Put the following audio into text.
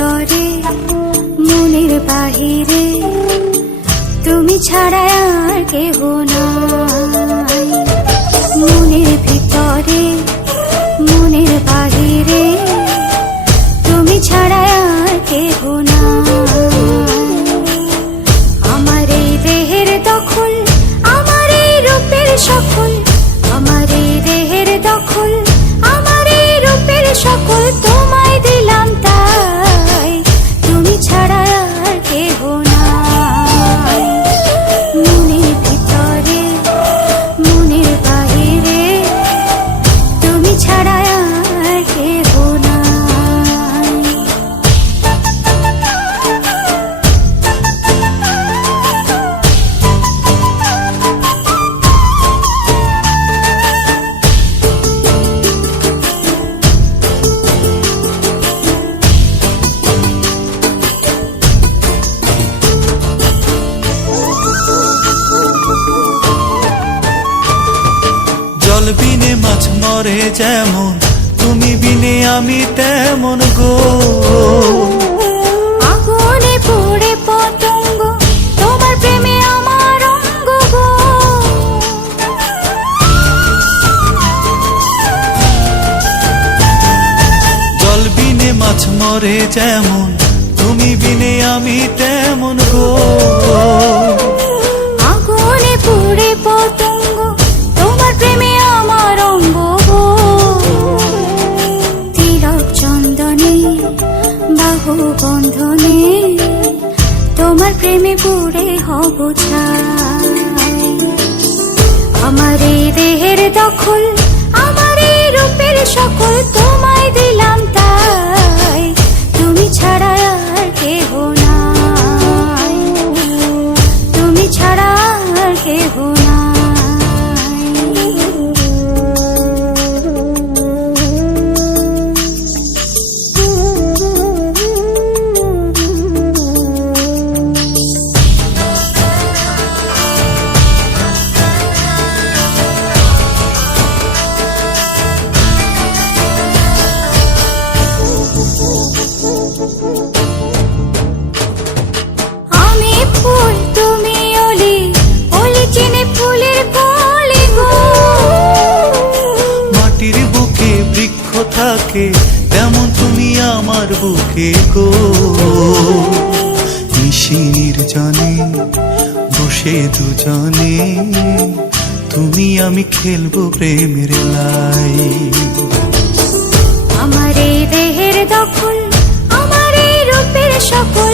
ভিতরে মনের বাহিরে তুমি ছাড়া আর কেহ নাই। মনের ভিতরে মনের বাহিরে তুমি ছাড়া আর কেহ নাই। আমার এই দেহের দখল, আমার এই রূপের সকল, আমার এই দেহের দখল, আমার এই রূপের সকল তোমায় দিলাম তাই, তুমি ছাড়া আর কেহ নাই। মনের ভিতরে মনের বাহিরে তুমি ছাড়া আর কেহ নাই। জল বিনে মাছ মরে যেমন, তুমি বিনে আমি তেমন গো। আগুনে পুড়ে পতঙ্গ, তোমার প্রেমে আমার অঙ্গ গো। জল বিনে মাছ মরে যেমন, তুমি বিনে আমি তেমন গো। আগুনে পুড়ে পতঙ্গ, তোমার প্রেমে আমার অঙ্গ গো। তিলক চন্দনে বাহু বন্ধনে তোমার প্রেমে পুড়ে হব ছাই। আমার এই দেহের দখল, আমার এই রূপের সকল তোমায় দিলাম তাই, তুমি ছাড়া আর কেহ নাই, তুমি ছাড়া আর কেহ নাই। আমি ফুল তুমি অলি, অলি চিনে ফুলের কলি গো। মাটির বুকে বৃক্ষ থাকে তেমন তুমি আমার বুকে গো। নিশির জানে বসে দুজনে, তুমি আমি খেলবো প্রেমের লাই। আমার এই দেহের দখল, আমার এই রূপের সকল